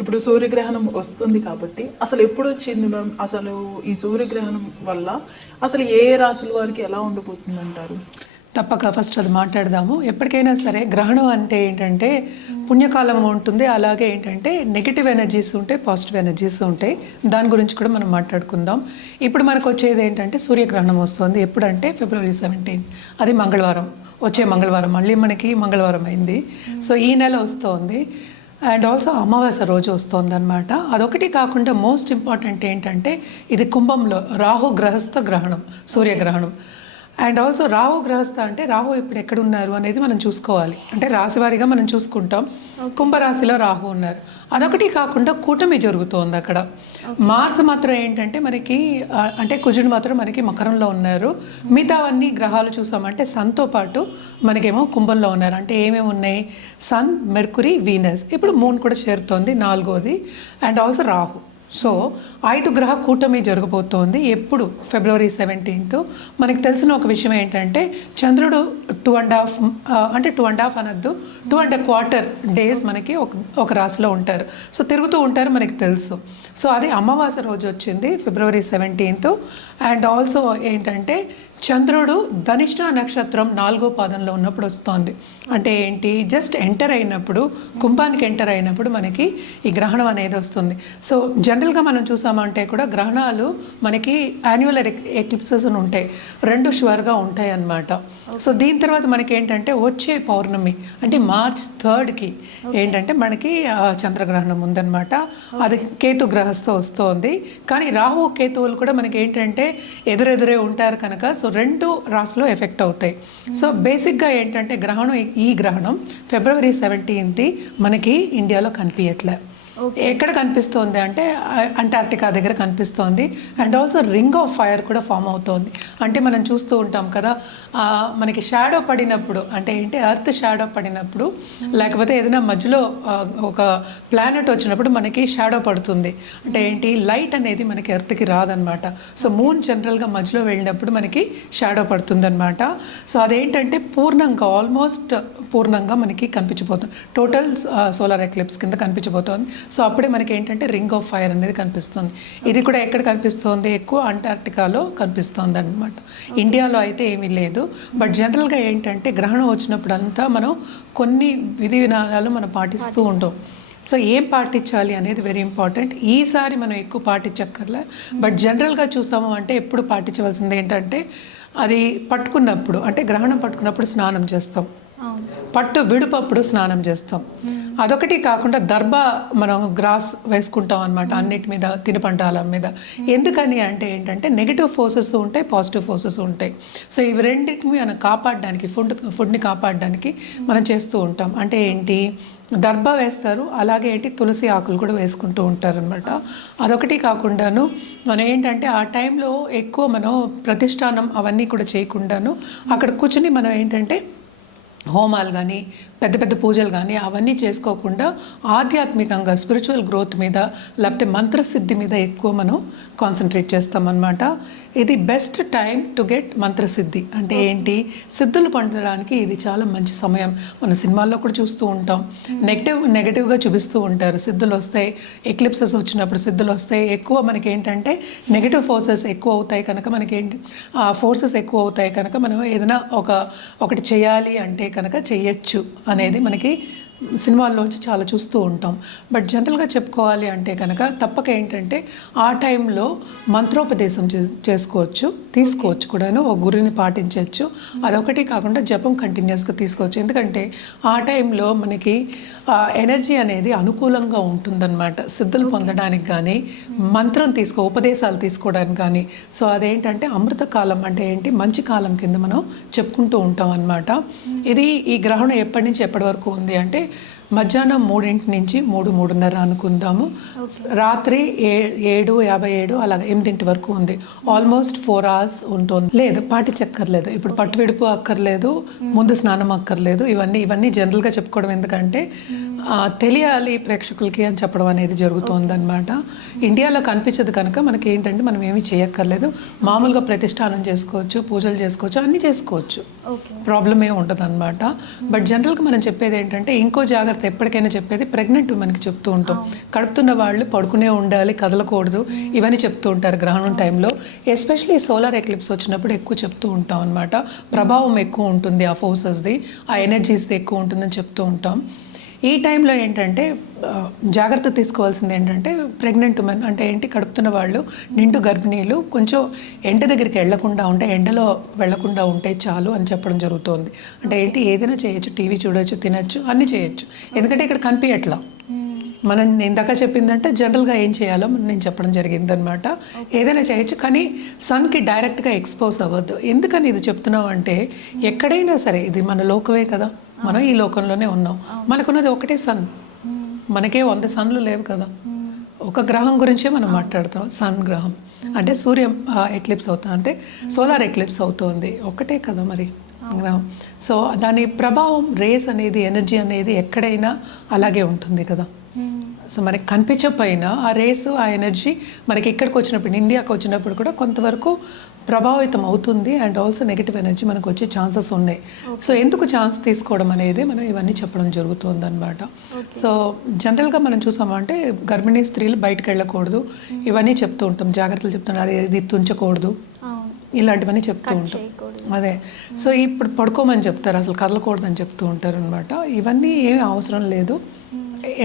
ఇప్పుడు సూర్యగ్రహణం వస్తుంది కాబట్టి అసలు ఎప్పుడు వచ్చింది మ్యామ్? అసలు ఈ సూర్యగ్రహణం వల్ల అసలు ఏ రాశుల వారికి ఎలా ఉండబోతుంది అంటారు? తప్పక ఫస్ట్ అది మాట్లాడదాము. ఎప్పటికైనా సరే గ్రహణం అంటే ఏంటంటే పుణ్యకాలం ఉంటుంది, అలాగే ఏంటంటే నెగిటివ్ ఎనర్జీస్ ఉంటాయి, పాజిటివ్ ఎనర్జీస్ ఉంటాయి. దాని గురించి కూడా మనం మాట్లాడుకుందాం. ఇప్పుడు మనకు వచ్చేది ఏంటంటే సూర్యగ్రహణం వస్తుంది. ఎప్పుడంటే February 17, అది మంగళవారం, వచ్చే మంగళవారం. మళ్ళీ మనకి మంగళవారం అయింది. సో ఈ నెల వస్తుంది. అండ్ ఆల్సో అమావాస్య రోజు వస్తుంది అనమాట. అదొకటి కాకుండా మోస్ట్ ఇంపార్టెంట్ ఏంటంటే ఇది కుంభంలో రాహు గ్రహస్థ గ్రహణం, సూర్యగ్రహణం. అండ్ ఆల్సో రాహు గ్రహస్థ అంటే రాహు ఇప్పుడు ఎక్కడున్నారు అనేది మనం చూసుకోవాలి. అంటే రాశివారీగా మనం చూసుకుంటాం. కుంభరాశిలో రాహు ఉన్నారు. అదొకటి కాకుండా కూటమి జరుగుతోంది అక్కడ. మార్స్ మాత్రం ఏంటంటే మనకి అంటే కుజుడు మాత్రం మనకి మకరంలో ఉన్నారు. మిగతావన్నీ గ్రహాలు చూసామంటే సన్తో పాటు మనకేమో కుంభంలో ఉన్నారు. అంటే ఏమేమి ఉన్నాయి? Sun, mercury, venus. ఇప్పుడు మూన్ కూడా చేరుతోంది, 4వది. And also Rahu. సో 5 గ్రహ కూటమి జరగబోతోంది. ఎప్పుడు? February 17. మనకి తెలిసిన ఒక విషయం ఏంటంటే చంద్రుడు 2.5 అంటే 2.5 అనద్దు, 2.25 డేస్ మనకి ఒక రాశిలో ఉంటారు. సో తిరుగుతూ ఉంటారు, మనకి తెలుసు. సో అది అమావాస్య రోజు వచ్చింది February 17. అండ్ ఆల్సో ఏంటంటే చంద్రుడు ధనిష్ట నక్షత్రం 4వ పాదంలో ఉన్నప్పుడు వస్తుంది. అంటే ఏంటి? జస్ట్ ఎంటర్ అయినప్పుడు, కుంభానికి ఎంటర్ అయినప్పుడు మనకి ఈ గ్రహణం అనేది వస్తుంది. సో జనరల్గా మనం చూసామంటే కూడా గ్రహణాలు మనకి యాన్యువల్ ఎక్లిప్సెస్ ఉంటాయి, 2 షువర్గా ఉంటాయి అన్నమాట. సో దీని తర్వాత మనకి ఏంటంటే వచ్చే పౌర్ణమి అంటే March 3కి ఏంటంటే మనకి చంద్రగ్రహణం ఉందన్నమాట. అది కేతు గ్రహస్థ వస్తుంది. కానీ రాహు కేతువులు కూడా మనకి ఏంటంటే ఎదురెదురే ఉంటారు కనుక సో 2 రాశులు ఎఫెక్ట్ అవుతాయి. సో బేసిక్గా ఏంటంటే గ్రహణం, ఈ గ్రహణం February 17 మనకి ఇండియాలో కనిపించట్లే. ఎక్కడ కనిపిస్తోంది అంటే అంటార్క్టికా దగ్గర కనిపిస్తోంది. And also ring of fire కూడా ఫామ్ అవుతోంది. అంటే మనం చూస్తూ ఉంటాం కదా, మనకి షాడో పడినప్పుడు అంటే ఏంటి, ఎర్త్ షాడో పడినప్పుడు లేకపోతే ఏదైనా మధ్యలో ఒక ప్లానెట్ వచ్చినప్పుడు మనకి షాడో పడుతుంది. అంటే ఏంటి, లైట్ అనేది మనకి ఎర్త్కి రాదనమాట. సో మూన్ జనరల్గా మధ్యలో వెళ్ళినప్పుడు మనకి షాడో పడుతుందన్నమాట. సో అదేంటంటే పూర్ణంగా, ఆల్మోస్ట్ పూర్ణంగా మనకి కనిపించబోతుంది. టోటల్ సోలార్ ఎక్లిప్స్ కింద కనిపించబోతోంది. సో అప్పుడే మనకి ఏంటంటే రింగ్ ఆఫ్ ఫైర్ అనేది కనిపిస్తుంది. ఇది కూడా ఎక్కడ కనిపిస్తుంది? ఎక్కువ అంటార్క్టికాలో కనిపిస్తుంది అనమాట. ఇండియాలో అయితే ఏమీ లేదు. బట్ జనరల్గా ఏంటంటే గ్రహణం వచ్చినప్పుడు అంతా మనం కొన్ని విధి విధానాలు మనం పాటిస్తూ ఉంటాం. సో ఏం పాటించాలి అనేది వెరీ ఇంపార్టెంట్. ఈసారి మనం ఎక్కువ పాటించక్కర్లే. బట్ జనరల్గా చూసాము అంటే ఎప్పుడు పాటించవలసింది ఏంటంటే అది పట్టుకున్నప్పుడు, అంటే గ్రహణం పట్టుకున్నప్పుడు స్నానం చేస్తాం, పట్టు విడుపప్పుడు స్నానం చేస్తాం. అదొకటి కాకుండా దర్భ మనం గ్రాస్ వేసుకుంటాం అనమాట అన్నిటి మీద, తినుబండాల మీద. ఎందుకని అంటే ఏంటంటే నెగిటివ్ ఫోర్సెస్ ఉంటాయి, పాజిటివ్ ఫోర్సెస్ ఉంటాయి. సో ఇవి రెండింటిని మనం కాపాడడానికి, ఫుడ్ని కాపాడడానికి మనం చేస్తూ ఉంటాం. అంటే ఏంటి, దర్భ వేస్తారు, అలాగే ఏంటి తులసి ఆకులు కూడా వేసుకుంటూ ఉంటారనమాట. అదొకటి కాకుండాను మనం ఏంటంటే ఆ టైంలో ఎక్కువ మనం ప్రతిష్టానం అవన్నీ కూడా చేయకుండాను అక్కడ కూర్చుని మనం ఏంటంటే హోమాలు కానీ పెద్ద పెద్ద పూజలు కానీ అవన్నీ చేసుకోకుండా ఆధ్యాత్మికంగా స్పిరిచువల్ గ్రోత్ మీద లేకపోతే మంత్రసిద్ధి మీద ఎక్కువ మనం కాన్సన్ట్రేట్ చేస్తామన్నమాట. ఇది బెస్ట్ టైం టు గెట్ మంత్రసిద్ధి. అంటే ఏంటి, సిద్ధులు పొందడానికి ఇది చాలా మంచి సమయం. మన సినిమాల్లో కూడా చూస్తూ ఉంటాం, నెగటివ్గా చూపిస్తూ ఉంటారు. సిద్ధులు వస్తాయి, ఎక్లిప్సెస్ వచ్చినప్పుడు సిద్ధులు వస్తాయి. ఎక్కువ మనకి ఏంటంటే నెగటివ్ ఫోర్సెస్ ఎక్కువ అవుతాయి కనుక మనకేంటి, ఆ ఫోర్సెస్ ఎక్కువ అవుతాయి కనుక మనం ఏదైనా ఒకటి చేయాలి అంటే కనుక చెయ్యొచ్చు అనేది మనకి సినిమాల్లోంచి చాలా చూస్తూ ఉంటాం. బట్ జనరల్గా చెప్పుకోవాలి అంటే కనుక తప్పక ఏంటంటే ఆ టైంలో మంత్రోపదేశం చేసుకోవచ్చు, తీసుకోవచ్చు కూడాను, ఒక గురిని పాటించవచ్చు. అదొకటి కాకుండా జపం కంటిన్యూస్గా తీసుకోవచ్చు. ఎందుకంటే ఆ టైంలో మనకి ఎనర్జీ అనేది అనుకూలంగా ఉంటుందన్నమాట సిద్ధులు పొందడానికి కానీ, మంత్రం ఉపదేశాలు తీసుకోవడానికి కానీ. సో అదేంటంటే అమృతకాలం, అంటే ఏంటి, మంచి కాలం కింద మనం చెప్పుకుంటూ ఉంటాం అన్నమాట. ఇది ఈ గ్రహణం ఎప్పటి నుంచి ఎప్పటి వరకు ఉంది అంటే మధ్యాహ్నం 3 నుంచి 3:30 అనుకుందాము. రాత్రి 7:57 అలాగే 8 వరకు ఉంది. ఆల్మోస్ట్ 4 hours ఉంటుంది. లేదు, పాటించక్కర్లేదు. ఇప్పుడు పట్టు విడుపు అక్కర్లేదు, ముందు స్నానం అక్కర్లేదు. ఇవన్నీ జనరల్గా చెప్పుకోవడం ఎందుకంటే తెలియాలి ప్రేక్షకులకి అని చెప్పడం అనేది జరుగుతుంది అనమాట. ఇండియాలో కనిపించదు కనుక మనకి ఏంటంటే మనం ఏమీ చేయక్కర్లేదు. మామూలుగా ప్రతిష్టానం చేసుకోవచ్చు, పూజలు చేసుకోవచ్చు, అన్నీ చేసుకోవచ్చు, ప్రాబ్లం ఏమి ఉండదు అనమాట. బట్ జనరల్గా మనం చెప్పేది ఏంటంటే ఇంకో జాగ్రత్త జాగ్రత్త ఎప్పటికైనా చెప్పేది ప్రెగ్నెంట్ ఉమెన్కి చెప్తూ ఉంటాం. కడుపుతున్న వాళ్ళు పడుకునే ఉండాలి, కదలకూడదు, ఇవన్నీ చెప్తూ ఉంటారు గ్రహణం టైంలో. ఎస్పెషలీ సోలార్ ఎక్లిప్స్ వచ్చినప్పుడు ఎక్కువ చెప్తూ ఉంటాం అనమాట. ప్రభావం ఎక్కువ ఉంటుంది, ఆ ఫోర్సెస్ది, ఆ ఎనర్జీస్ది ఎక్కువ ఉంటుందని చెప్తూ ఉంటాం. ఈ టైంలో ఏంటంటే జాగ్రత్త తీసుకోవాల్సింది ఏంటంటే ప్రెగ్నెంట్ ఉమెన్ అంటే ఏంటి, కడుపుతున్న వాళ్ళు, నిండు గర్భిణీలు కొంచెం ఎండ దగ్గరికి వెళ్లకుండా ఉంటే, ఎండలో వెళ్లకుండా ఉంటే చాలు అని చెప్పడం జరుగుతుంది. అంటే ఏంటి, ఏదైనా చేయొచ్చు, టీవీ చూడొచ్చు, తినచ్చు, అన్నీ చేయొచ్చు. ఎందుకంటే ఇక్కడ కనిపించట్లా. మనం ఇందాక చెప్పిందంటే జనరల్గా ఏం చేయాలో నేను చెప్పడం జరిగింది అనమాట. ఏదైనా చేయొచ్చు, కానీ సన్కి డైరెక్ట్గా ఎక్స్పోజ్ అవ్వద్దు. ఎందుకని ఇది చెప్తున్నాం అంటే, ఎక్కడైనా సరే ఇది మన లోకమే కదా, మనం ఈ లోకంలోనే ఉన్నాం. మనకున్నది ఒకటే సన్, మనకే 100 సన్లు లేవు కదా. ఒక గ్రహం గురించే మనం మాట్లాడుతాం, సన్ గ్రహం. అంటే సూర్య ఎక్లిప్స్ అవుతుంది, అంటే సోలార్ ఎక్లిప్స్ అవుతుంది, ఒకటే కదా మరి గ్రహం. సో దాని ప్రభావం, రేస్ అనేది, ఎనర్జీ అనేది ఎక్కడైనా అలాగే ఉంటుంది కదా. సో మనకి కనిపించకపోయినా ఆ రేస్, ఆ ఎనర్జీ మనకి ఇక్కడికి వచ్చినప్పుడు, ఇండియాకి వచ్చినప్పుడు కూడా కొంతవరకు ప్రభావితం అవుతుంది. అండ్ ఆల్సో నెగిటివ్ ఎనర్జీ మనకు వచ్చే ఛాన్సెస్ ఉన్నాయి. సో ఎందుకు ఛాన్స్ తీసుకోవడం అనేది మనం ఇవన్నీ చెప్పడం జరుగుతుంది అనమాట. సో జనరల్గా మనం చూసామంటే గర్భిణీ స్త్రీలు బయటకు వెళ్ళకూడదు, ఇవన్నీ చెప్తూ ఉంటాం, జాగ్రత్తలు చెప్తున్నాం. అది ఇది తుంచకూడదు, ఇలాంటివన్నీ చెప్తూ ఉంటాం. అదే, సో ఇప్పుడు పడుకోమని చెప్తారు, అసలు కదలకూడదు అని చెప్తూ ఉంటారు అనమాట. ఇవన్నీ ఏమీ అవసరం లేదు,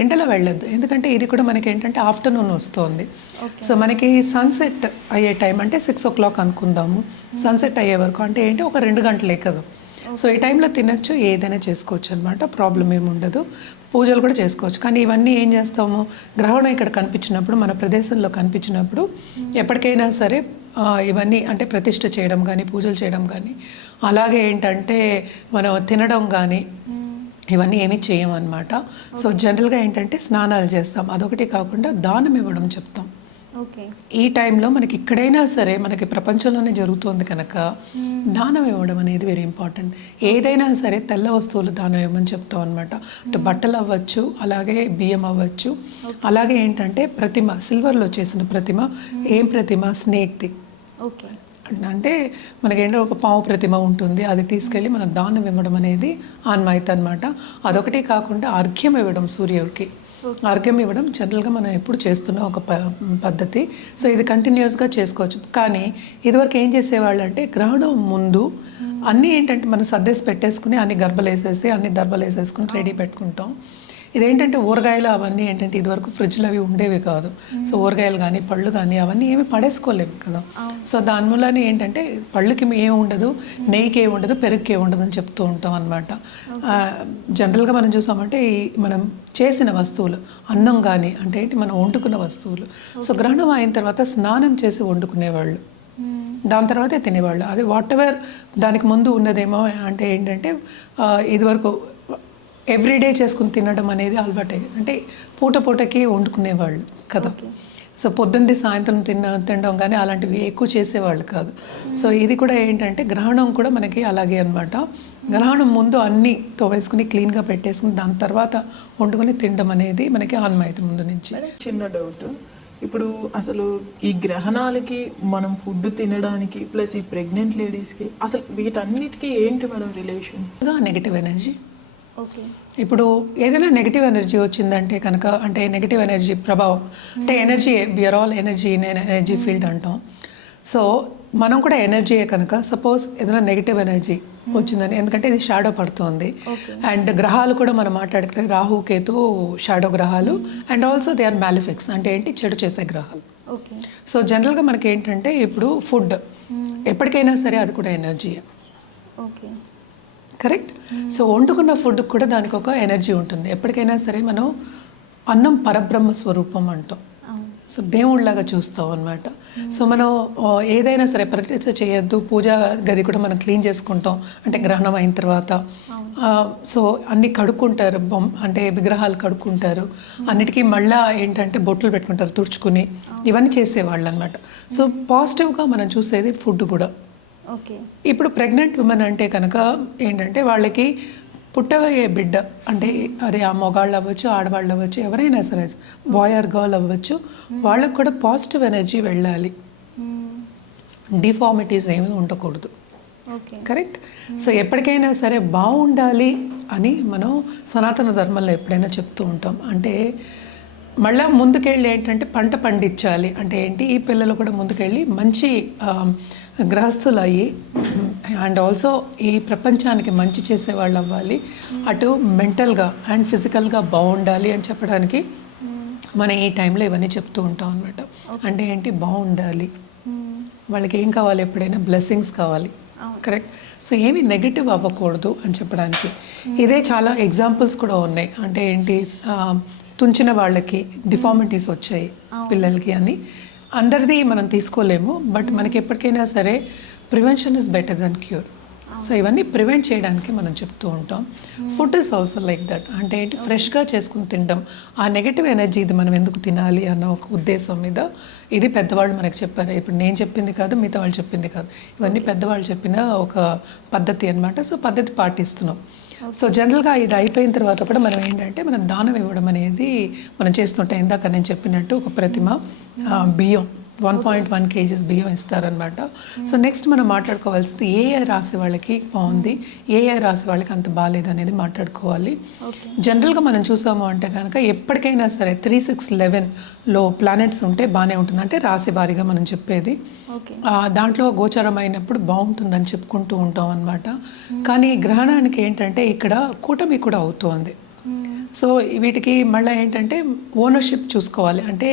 ఎండలో వెళ్ళొద్దు. ఎందుకంటే ఇది కూడా మనకి ఏంటంటే ఆఫ్టర్నూన్ వస్తుంది. సో మనకి సన్సెట్ అయ్యే టైం అంటే 6 o'clock అనుకుందాము. సన్సెట్ అయ్యే వరకు అంటే ఏంటి, ఒక 2 గంటలే కదా. సో ఈ టైంలో తినచ్చు, ఏదైనా చేసుకోవచ్చు అనమాట, ప్రాబ్లం ఏమి ఉండదు. పూజలు కూడా చేసుకోవచ్చు. కానీ ఇవన్నీ ఏం చేస్తాము, గ్రహణం ఇక్కడ కనిపించినప్పుడు, మన ప్రదేశంలో కనిపించినప్పుడు ఎప్పటికైనా సరే ఇవన్నీ అంటే ప్రతిష్ఠ చేయడం కానీ, పూజలు చేయడం కానీ, అలాగే ఏంటంటే మనం తినడం కానీ ఇవన్నీ ఏమీ చేయమన్నమాట. సో జనరల్గా ఏంటంటే స్నానాలు చేస్తాం, అదొకటి కాకుండా దానం ఇవ్వడం చెప్తాం. ఈ టైంలో మనకి ఇక్కడైనా సరే, మనకి ప్రపంచంలోనే జరుగుతుంది కనుక దానం ఇవ్వడం అనేది వెరీ ఇంపార్టెంట్. ఏదైనా సరే తెల్ల వస్తువులు దానం ఇవ్వమని చెప్తాం అనమాట. అంటే బట్టలు అవ్వచ్చు, అలాగే బియ్యం అవ్వచ్చు, అలాగే ఏంటంటే ప్రతిమ, సిల్వర్లో చేసిన ప్రతిమ. ఏం ప్రతిమ, స్నేక్ది. అంటే మనకేంటో ఒక పావు ప్రతిమ ఉంటుంది, అది తీసుకెళ్ళి మనం దానం ఇవ్వడం అనేది ఆన్మాయితీ అనమాట. అదొకటి కాకుండా అర్ఘ్యం ఇవ్వడం, సూర్యుడికి అర్ఘ్యం ఇవ్వడం జనరల్గా మనం ఎప్పుడు చేస్తున్న ఒక పద్ధతి. సో ఇది కంటిన్యూస్గా చేసుకోవచ్చు. కానీ ఇదివరకు ఏం చేసేవాళ్ళు అంటే, గ్రహణం ముందు అన్నీ ఏంటంటే మనం సర్దేసి పెట్టేసుకుని, అన్ని గర్భలు వేసేసి, అన్ని దర్భలు వేసేసుకుని రెడీ పెట్టుకుంటాం. ఇదేంటంటే ఊరగాయలు అవన్నీ ఏంటంటే ఇదివరకు ఫ్రిడ్జ్లో అవి ఉండేవి కాదు. సో ఊరగాయలు కానీ, పళ్ళు కానీ అవన్నీ ఏమి పడేసుకోలేము కదా. సో దాని మూలనే ఏంటంటే పళ్ళుకి ఏమి ఉండదు, నెయ్యికి ఏమి ఉండదు, పెరుగుకి ఏమి ఉండదు అని చెప్తూ ఉంటాం అనమాట. జనరల్గా మనం చూసామంటే మనం చేసిన వస్తువులు, అన్నం కానీ అంటే ఏంటి, మనం వండుకున్న వస్తువులు. సో గ్రహణం అయిన తర్వాత స్నానం చేసి వండుకునేవాళ్ళు, దాని తర్వాతే తినేవాళ్ళు. అది వాట్ ఎవర్ దానికి ముందు ఉన్నదేమో అంటే ఏంటంటే ఇదివరకు ఎవ్రీడే చేసుకుని తినడం అనేది అలవాటే. అంటే పూటకి వండుకునేవాళ్ళు కదా. సో పొద్దున్నది సాయంత్రం తినడం కానీ అలాంటివి ఎక్కువ చేసేవాళ్ళు కాదు. సో ఇది కూడా ఏంటంటే గ్రహణం కూడా మనకి అలాగే అనమాట. గ్రహణం ముందు అన్నీ తోవేసుకుని క్లీన్గా పెట్టేసుకుని దాని తర్వాత వండుకొని తినడం అనేది మనకి ఆన్మాయితీ ముందు నుంచి. చిన్న డౌట్, ఇప్పుడు అసలు ఈ గ్రహణాలకి మనం ఫుడ్ తినడానికి ప్లస్ ఈ ప్రెగ్నెంట్ లేడీస్కి అసలు వీటన్నిటికీ ఏంటి మేడం రిలేషన్? Negative energy. ఇప్పుడు ఏదైనా నెగిటివ్ ఎనర్జీ వచ్చిందంటే కనుక, అంటే నెగిటివ్ ఎనర్జీ ప్రభావం అంటే energy, we are all energy, energy field అంటాం. సో మనం కూడా ఎనర్జీయే కనుక, సపోజ్ ఏదైనా నెగిటివ్ ఎనర్జీ వచ్చిందని, ఎందుకంటే ఇది షాడో పడుతుంది. అండ్ గ్రహాలు కూడా మనం మాట్లాడుకుంటే రాహు, కేతు షాడో గ్రహాలు. And also they are malefics, అంటే ఏంటి, చెడు చేసే గ్రహాలు. సో జనరల్గా మనకి ఏంటంటే ఇప్పుడు ఫుడ్ ఎప్పటికైనా సరే అది కూడా ఎనర్జీయే, కరెక్ట్. సో వండుకున్న ఫుడ్ కూడా దానికి ఒక ఎనర్జీ ఉంటుంది. ఎప్పటికైనా సరే మనం అన్నం పరబ్రహ్మ స్వరూపం అంటాం. సో దేవుళ్ళలాగా చూస్తాం అనమాట. సో మనం ఏదైనా సరే ప్రతిష్ఠ చేయొద్దు, పూజా గది కూడా మనం క్లీన్ చేసుకుంటాం అంటే గ్రహణం అయిన తర్వాత. సో అన్నీ కడుక్కుంటారు, అంటే విగ్రహాలు కడుక్కుంటారు, అన్నిటికీ మళ్ళీ ఏంటంటే బొట్లు పెట్టుకుంటారు తుడుచుకుని, ఇవన్నీ చేసేవాళ్ళు అనమాట. సో పాజిటివ్గా మనం చూసేది ఫుడ్ కూడా. ఇప్పుడు ప్రెగ్నెంట్ ఉమెన్ అంటే కనుక ఏంటంటే వాళ్ళకి పుట్టబోయే బిడ్డ అంటే అది ఆ మొగాళ్ళు అవ్వచ్చు, ఆడవాళ్ళు అవ్వచ్చు, ఎవరైనా సరే, బాయ్ ఆర్ గర్ల్ అవ్వచ్చు, వాళ్ళకు కూడా పాజిటివ్ ఎనర్జీ వెళ్ళాలి, డిఫార్మిటీస్ ఏమీ ఉండకూడదు. ఓకే. కరెక్ట్. సో ఎప్పటికైనా సరే బాగుండాలి అని మనం సనాతన ధర్మంలో ఎప్పుడైనా చెప్తూ ఉంటాం. అంటే మళ్ళీ ముందుకెళ్ళి ఏంటంటే పంట పండించాలి అంటే ఏంటి, ఈ పిల్లలు కూడా ముందుకెళ్ళి మంచి గృహస్థులు అయ్యి అండ్ ఆల్సో ఈ ప్రపంచానికి మంచి చేసేవాళ్ళు అవ్వాలి, అటు మెంటల్గా అండ్ ఫిజికల్గా బాగుండాలి అని చెప్పడానికి మనం ఈ టైంలో ఇవన్నీ చెప్తూ ఉంటాం అనమాట. అంటే ఏంటి, బాగుండాలి, వాళ్ళకి ఏం కావాలి, ఎప్పుడైనా బ్లెస్సింగ్స్ కావాలి. కరెక్ట్. సో ఏమి నెగిటివ్ అవ్వకూడదు అని చెప్పడానికి ఇదే చాలా ఎగ్జాంపుల్స్ కూడా ఉన్నాయి. అంటే ఏంటి, తుంచిన వాళ్ళకి డిఫార్మిటీస్ వచ్చాయి పిల్లలకి అని అందరిది మనం తీసుకోలేము, బట్ మనకి ఎప్పటికైనా సరే prevention is better than cure. So ఇవన్నీ ప్రివెంట్ చేయడానికి మనం చెప్తూ ఉంటాం. Food is also like that. అంటే ఏంటి, ఫ్రెష్గా చేసుకుని తినడం, ఆ నెగటివ్ ఎనర్జీ ఇది మనం ఎందుకు తినాలి అన్న ఒక ఉద్దేశం మీద ఇది పెద్దవాళ్ళు మనకు చెప్పారు. ఇప్పుడు నేను చెప్పింది కాదు, మిగతా వాళ్ళు చెప్పింది కాదు, ఇవన్నీ పెద్దవాళ్ళు చెప్పిన ఒక పద్ధతి అనమాట. సో పద్ధతి పాటిస్తున్నాం. సో జనరల్గా ఇది అయిపోయిన తర్వాత కూడా మనం ఏంటంటే మనం దానం ఇవ్వడం అనేది మనం చేస్తుంటాం. ఇందాక నేను చెప్పినట్టు ఒక ప్రతిమ బియ్యం 1.1 kgs బియ్యం ఇస్తారనమాట. సో నెక్స్ట్ మనం మాట్లాడుకోవాల్సింది ఏ రాశి వాళ్ళకి బాగుంది, ఏ రాశి వాళ్ళకి అంత బాగాలేదు అనేది మాట్లాడుకోవాలి. జనరల్గా మనం చూసాము అంటే కనుక ఎప్పటికైనా సరే 3, 6, 11లో ప్లానెట్స్ ఉంటే బాగానే ఉంటుంది. అంటే రాశి వారీగా మనం చెప్పేది దాంట్లో గోచరం అయినప్పుడు బాగుంటుందని చెప్పుకుంటూ ఉంటాం అనమాట. కానీ గ్రహణానికి ఏంటంటే ఇక్కడ కూటమి కూడా అవుతోంది. సో వీటికి మళ్ళీ ఏంటంటే ఓనర్షిప్ చూసుకోవాలి. అంటే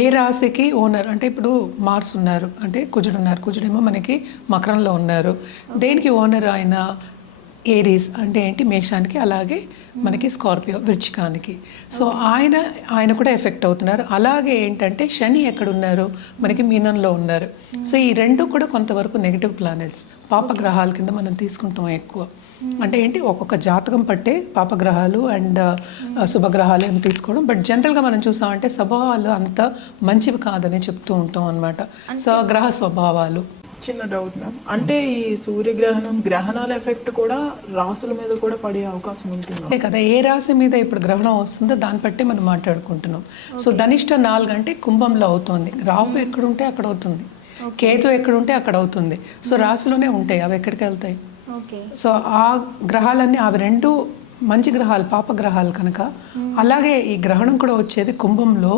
ఏ రాశికి ఓనర్, అంటే ఇప్పుడు మార్స్ ఉన్నారు, అంటే కుజుడు ఉన్నారు, కుజుడేమో మనకి మకరంలో ఉన్నారు. దేనికి ఓనర్ ఆయన ఏరీస్ అంటే ఏంటి, మేషానికి, అలాగే మనకి స్కార్పియో వృచ్చికానికి. సో ఆయన కూడా ఎఫెక్ట్ అవుతున్నారు. అలాగే ఏంటంటే శని ఎక్కడున్నారు, మనకి మీనంలో ఉన్నారు. సో ఈ రెండు కూడా కొంతవరకు నెగిటివ్ ప్లానెట్స్, పాపగ్రహాల కింద మనం తీసుకుంటాం ఎక్కువ. అంటే ఏంటి, ఒక్కొక్క జాతకం పట్టే పాపగ్రహాలు అండ్ శుభగ్రహాలు అని తీసుకోవడం. బట్ జనరల్గా మనం చూసామంటే స్వభావాలు అంత మంచివి కాదని చెప్తూ ఉంటాం అనమాట. సో గ్రహ స్వభావాలు. చిన్న డౌట్ మ్యామ్, అంటే ఈ సూర్యగ్రహణం గ్రహణాల ఎఫెక్ట్ కూడా రాసుల మీద కూడా పడే అవకాశం ఉంటుంది అంతే కదా. ఏ రాశి మీద ఇప్పుడు గ్రహణం వస్తుందో దాన్ని బట్టి మనం మాట్లాడుకుంటున్నాం. సో ధనిష్ట 4 అంటే కుంభంలో అవుతుంది, రాహు ఎక్కడుంటే అక్కడ అవుతుంది, కేతు ఎక్కడుంటే అక్కడ అవుతుంది. సో రాశిలోనే ఉంటాయి, అవి ఎక్కడికి వెళ్తాయి. సో ఆ గ్రహాలన్నీ అవి రెండు మంచి గ్రహాలు, పాపగ్రహాలు కనుక. అలాగే ఈ గ్రహణం కూడా వచ్చేది కుంభంలో.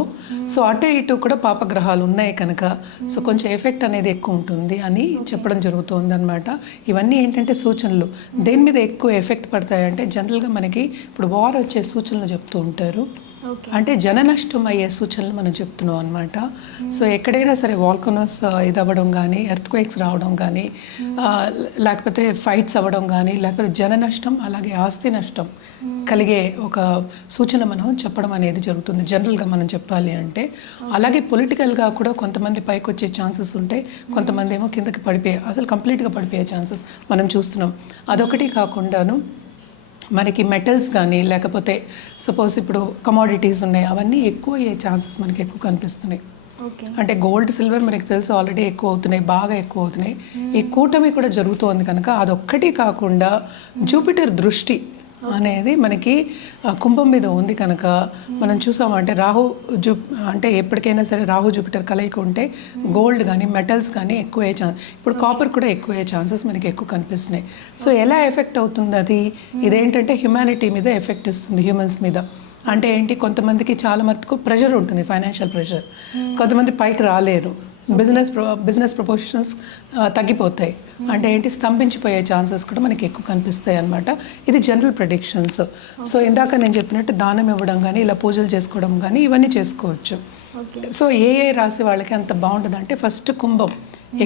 సో అటు ఇటు కూడా పాపగ్రహాలు ఉన్నాయి కనుక సో కొంచెం ఎఫెక్ట్ అనేది ఎక్కువ ఉంటుంది అని చెప్పడం జరుగుతుంది అనమాట. ఇవన్నీ ఏంటంటే సూచనలు. దేని మీద ఎక్కువ ఎఫెక్ట్ పడతాయంటే జనరల్గా మనకి ఇప్పుడు వార్ వచ్చే సూచనలు చెప్తూ ఉంటారు. అంటే జన నష్టం అయ్యే సూచనలు మనం చెప్తున్నాం అనమాట. సో ఎక్కడైనా సరే వాల్కనోస్ ఇది అవ్వడం కానీ, ఎర్త్క్వేక్స్ రావడం కానీ, లేకపోతే ఫైట్స్ అవ్వడం కానీ, లేకపోతే జన నష్టం అలాగే ఆస్తి నష్టం కలిగే ఒక సూచన మనం చెప్పడం అనేది జరుగుతుంది జనరల్గా మనం చెప్పాలి అంటే. అలాగే పొలిటికల్గా కూడా కొంతమంది పైకి వచ్చే ఛాన్సెస్ ఉంటాయి, కొంతమంది ఏమో కిందకి పడిపోయే, అసలు కంప్లీట్గా పడిపోయే ఛాన్సెస్ మనం చూస్తున్నాం. అదొకటి కాకుండాను మనకి మెటల్స్ కానీ, లేకపోతే సపోజ్ ఇప్పుడు కమోడిటీస్ ఉన్నాయి, అవన్నీ ఎక్కువ అయ్యే ఛాన్సెస్ మనకి ఎక్కువ కనిపిస్తున్నాయి. అంటే గోల్డ్, సిల్వర్ మనకి తెలుసు ఆల్రెడీ ఎక్కువ అవుతున్నాయి, బాగా ఎక్కువ అవుతున్నాయి. ఈ కూటమి కూడా జరుగుతోంది కనుక అదొక్కటి కాకుండా జూపిటర్ దృష్టి అనేది మనకి కుంభం మీద ఉంది కనుక మనం చూసామంటే అంటే ఎప్పటికైనా సరే రాహు జూపిటర్ కలయిక ఉంటే గోల్డ్ కానీ మెటల్స్ కానీ ఎక్కువ అయ్యే ఛాన్స్, ఇప్పుడు కాపర్ కూడా ఎక్కువ అయ్యే ఛాన్సెస్ మనకి ఎక్కువ కనిపిస్తున్నాయి. సో ఎలా ఎఫెక్ట్ అవుతుంది అది, ఇదేంటంటే హ్యుమానిటీ మీద ఎఫెక్ట్ ఇస్తుంది, హ్యూమన్స్ మీద. అంటే ఏంటి, కొంతమందికి చాలా మటుకు ప్రెషర్ ఉంటుంది, ఫైనాన్షియల్ ప్రెషర్, కొంతమంది పైకి రాలేరు, బిజినెస్ ప్రపోర్షన్స్ తగ్గిపోతాయి. అంటే ఏంటి, స్తంభించిపోయే ఛాన్సెస్ కూడా మనకి ఎక్కువ కనిపిస్తాయి అన్నమాట. ఇది జనరల్ ప్రెడిక్షన్స్. సో ఇందాక నేను చెప్పినట్టు దానం ఇవ్వడం కానీ, ఇలా పూజలు చేసుకోవడం కానీ ఇవన్నీ చేసుకోవచ్చు. సో ఏ రాశి వాళ్ళకి అంత బాగుంటుంది అంటే ఫస్ట్ కుంభం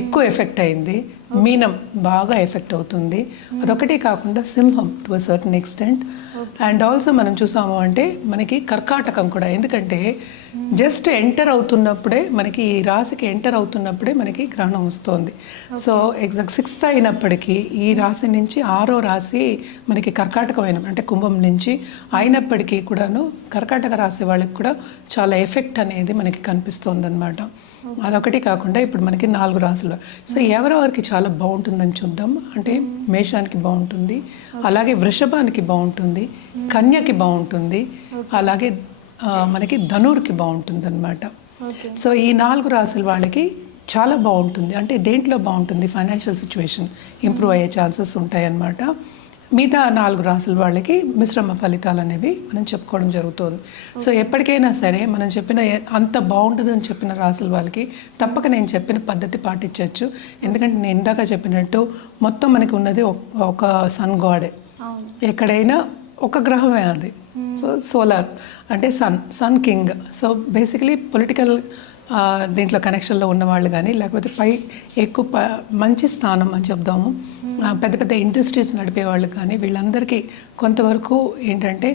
ఎక్కువ ఎఫెక్ట్ అయింది, మీనం బాగా ఎఫెక్ట్ అవుతుంది, అదొకటి కాకుండా సింహం to a certain extent. And also మనం చూసాము అంటే మనకి కర్కాటకం కూడా, ఎందుకంటే జస్ట్ ఎంటర్ అవుతున్నప్పుడే మనకి ఈ రాశికి ఎంటర్ అవుతున్నప్పుడే మనకి గ్రహణం వస్తుంది. సో ఎగ్జాక్ట్ 6th అయినప్పటికీ ఈ రాశి నుంచి 6వ రాశి మనకి కర్కాటకమైన అంటే కుంభం నుంచి అయినప్పటికీ కూడాను కర్కాటక రాశి వాళ్ళకి కూడా చాలా ఎఫెక్ట్ అనేది మనకి కనిపిస్తుంది అనమాట. అదొకటి కాకుండా ఇప్పుడు మనకి 4 రాశులు. సో ఎవరెవరికి చాలా బాగుంటుందని చూద్దాం. అంటే మేషానికి బాగుంటుంది, అలాగే వృషభానికి బాగుంటుంది, కన్యకి బాగుంటుంది, అలాగే మనకి ధనుర్కి బాగుంటుంది అనమాట. సో ఈ 4 రాశుల వాళ్ళకి చాలా బాగుంటుంది. అంటే దేంట్లో బాగుంటుంది, ఫైనాన్షియల్ సిచ్యువేషన్ ఇంప్రూవ్ అయ్యే ఛాన్సెస్ ఉంటాయన్నమాట. మిగతా 4 రాసుల వాళ్ళకి మిశ్రమ ఫలితాలు అనేవి మనం చెప్పుకోవడం జరుగుతుంది. సో ఎప్పటికైనా సరే మనం చెప్పిన అంత బాగుంటుందని చెప్పిన రాసుల వాళ్ళకి తప్పక నేను చెప్పిన పద్ధతి పాటించవచ్చు. ఎందుకంటే నేను ఇందాక చెప్పినట్టు మొత్తం మనకి ఉన్నది ఒక సన్ గాడే. ఎక్కడైనా ఒక గ్రహమే అది. సో సోలార్ అంటే sun king. So basically political దీంట్లో కనెక్షన్లో ఉన్నవాళ్ళు కానీ, లేకపోతే ఎక్కువ మంచి స్థానం అని చెప్దాము, పెద్ద పెద్ద ఇండస్ట్రీస్ నడిపే వాళ్ళు కానీ, వీళ్ళందరికీ కొంతవరకు ఏంటంటే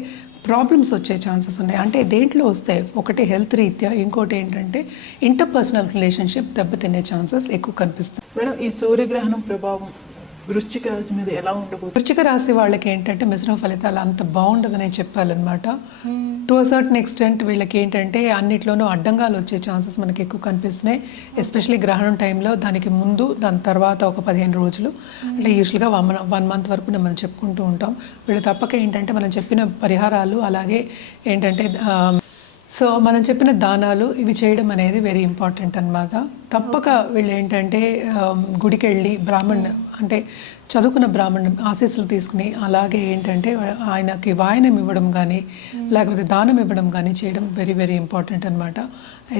ప్రాబ్లమ్స్ వచ్చే ఛాన్సెస్ ఉన్నాయి. అంటే దేంట్లో వస్తాయి, ఒకటి హెల్త్ రీత్యా, ఇంకోటి ఏంటంటే ఇంటర్పర్సనల్ రిలేషన్షిప్ దెబ్బతినే ఛాన్సెస్ ఎక్కువ కనిపిస్తాయి. మేడం, ఈ సూర్యగ్రహణం ప్రభావం వృశ్చిక రాశి మీద ఎలా ఉండబోతుంది? వృశ్చిక రాశి వాళ్ళకి ఏంటంటే మిశ్రమ ఫలితాలు అంత బాగుండదని చెప్పాలన్నమాట. టు అ సర్టన్ ఎక్స్టెంట్ వీళ్ళకి ఏంటంటే అన్నిట్లోనూ అడ్డంగాలు వచ్చే ఛాన్సెస్ మనకి ఎక్కువ కనిపిస్తున్నాయి. ఎస్పెషలీ గ్రహణం టైంలో, దానికి ముందు, దాని తర్వాత ఒక 15 రోజులు, అంటే యూజువల్గా 1 మంత్ వరకు మనం చెప్పుకుంటూ ఉంటాం. వీళ్ళు తప్పక ఏంటంటే మనం చెప్పిన పరిహారాలు, అలాగే ఏంటంటే సో మనం చెప్పిన దానాలు ఇవి చేయడం అనేది వెరీ ఇంపార్టెంట్ అన్నమాట. తప్పక వీళ్ళు ఏంటంటే గుడికి వెళ్ళి అంటే చదువుకున్న బ్రాహ్మణ్ ఆశీస్సులు తీసుకుని, అలాగే ఏంటంటే ఆయనకి వాయనం ఇవ్వడం కానీ, లేకపోతే దానం ఇవ్వడం కానీ చేయడం వెరీ వెరీ ఇంపార్టెంట్ అనమాట.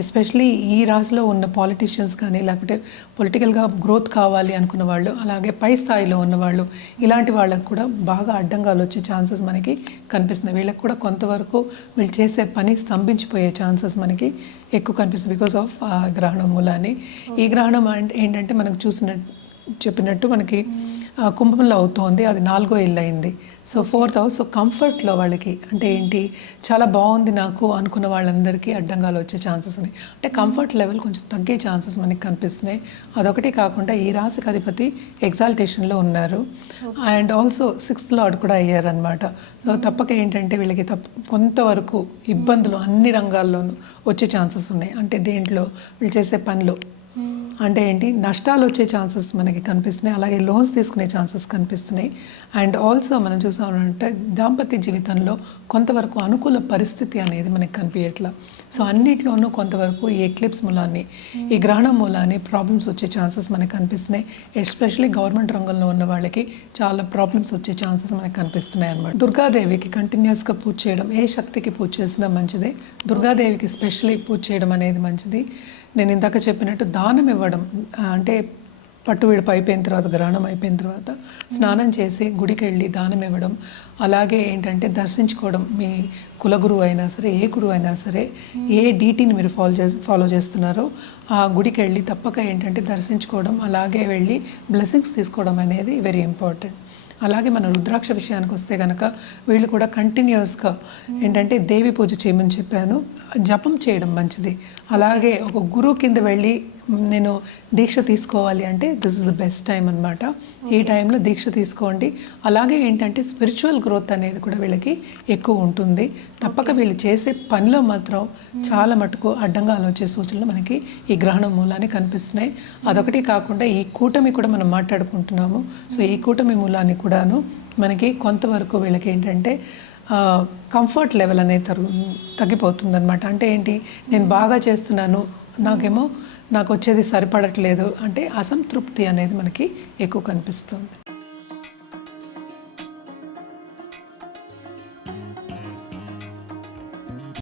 ఎస్పెషలీ ఈ రాశిలో ఉన్న పాలిటీషియన్స్ కానీ, లేకపోతే పొలిటికల్గా గ్రోత్ కావాలి అనుకున్న వాళ్ళు, అలాగే పై స్థాయిలో ఉన్నవాళ్ళు, ఇలాంటి వాళ్ళకు కూడా బాగా అడ్డంగాలు వచ్చే ఛాన్సెస్ మనకి కనిపిస్తున్నాయి. వీళ్ళకి కూడా కొంతవరకు వీళ్ళు చేసే పని స్తంభించిపోయే ఛాన్సెస్ మనకి ఎక్కువ కనిపిస్తుంది బికాస్ ఆఫ్ గ్రహణం మూలాన్ని. ఈ గ్రహణం ఏంటంటే మనకు చెప్పినట్టు మనకి కుంభంలో అవుతోంది, అది 4వ ఇల్లు అయింది. So 4th house. సో కంఫర్ట్లో వాళ్ళకి అంటే ఏంటి, చాలా బాగుంది నాకు అనుకున్న వాళ్ళందరికీ అడ్డంగాలు వచ్చే ఛాన్సెస్ ఉన్నాయి. అంటే కంఫర్ట్ లెవెల్ కొంచెం తగ్గే ఛాన్సెస్ మనకి కనిపిస్తున్నాయి. అదొకటి కాకుండా ఈ రాశికి అధిపతి ఎగ్జాల్టేషన్లో ఉన్నారు, అండ్ ఆల్సో 6th లార్డ్ కూడా అయ్యారనమాట. సో తప్పక ఏంటంటే వీళ్ళకి కొంతవరకు ఇబ్బందులు అన్ని రంగాల్లోనూ వచ్చే ఛాన్సెస్ ఉన్నాయి. అంటే దేంట్లో వీళ్ళు చేసే పనిలో అంటే ఏంటి, నష్టాలు వచ్చే ఛాన్సెస్ మనకి కనిపిస్తున్నాయి, అలాగే లోన్స్ తీసుకునే ఛాన్సెస్ కనిపిస్తున్నాయి. అండ్ ఆల్సో మనం చూసామంటే దాంపత్య జీవితంలో కొంతవరకు అనుకూల పరిస్థితి అనేది మనకి కనిపించట్లా. సో అన్నిట్లోనూ కొంతవరకు ఈ ఎక్లిప్స్ మూలాన్ని, ఈ గ్రహణం మూలాన్ని ప్రాబ్లమ్స్ వచ్చే ఛాన్సెస్ మనకి కనిపిస్తున్నాయి. ఎస్పెషలీ గవర్నమెంట్ రంగంలో ఉన్న వాళ్ళకి చాలా ప్రాబ్లమ్స్ వచ్చే ఛాన్సెస్ మనకి కనిపిస్తున్నాయి అన్నమాట. దుర్గాదేవికి కంటిన్యూస్గా పూజ చేయడం, ఏ శక్తికి పూజ చేసినా మంచిదే. దుర్గాదేవికి స్పెషల్లీ పూజ చేయడం అనేది మంచిది. నేను ఇందాక చెప్పినట్టు దానం ఇవ్వడం, అంటే పట్టు విడుపు అయిపోయిన తర్వాత, గ్రహణం అయిపోయిన తర్వాత స్నానం చేసి గుడికి వెళ్ళి దానం ఇవ్వడం, అలాగే ఏంటంటే దర్శించుకోవడం. మీ కులగురువు అయినా సరే, ఏ గురువు అయినా సరే, ఏ డీటీని మీరు ఫాలో చేస్తున్నారో ఆ గుడికి వెళ్ళి తప్పక ఏంటంటే దర్శించుకోవడం, అలాగే వెళ్ళి బ్లెస్సింగ్స్ తీసుకోవడం అనేది వెరీ ఇంపార్టెంట్. అలాగే మన రుద్రాక్ష విషయానికి వస్తే కనుక వీళ్ళు కూడా కంటిన్యూస్గా ఏంటంటే దేవి పూజ చేయమని చెప్పాను, జపం చేయడం మంచిది. అలాగే ఒక గురువు కింద వెళ్ళి నేను దీక్ష తీసుకోవాలి అంటే this is the best time అనమాట. ఈ టైంలో దీక్ష తీసుకోండి. అలాగే ఏంటంటే స్పిరిచువల్ గ్రోత్ అనేది కూడా వీళ్ళకి ఎక్కువ ఉంటుంది. తప్పక వీళ్ళు చేసే పనిలో మాత్రం చాలా మటుకు అడ్డంగాలు వచ్చే సూచనలు మనకి ఈ గ్రహణం మూలాన్ని కనిపిస్తున్నాయి. అదొకటి కాకుండా ఈ కూటమి కూడా మనం మాట్లాడుకుంటున్నాము. సో ఈ కూటమి మూలాన్ని కూడాను మనకి కొంతవరకు వీళ్ళకి ఏంటంటే కంఫర్ట్ లెవెల్ అనేది తగ్గిపోతుంది అనమాట. అంటే ఏంటి, నేను బాగా చేస్తున్నాను, నాకు వచ్చేది సరిపడట్లేదు అంటే అసంతృప్తి అనేది మనకి ఎక్కువ కనిపిస్తుంది.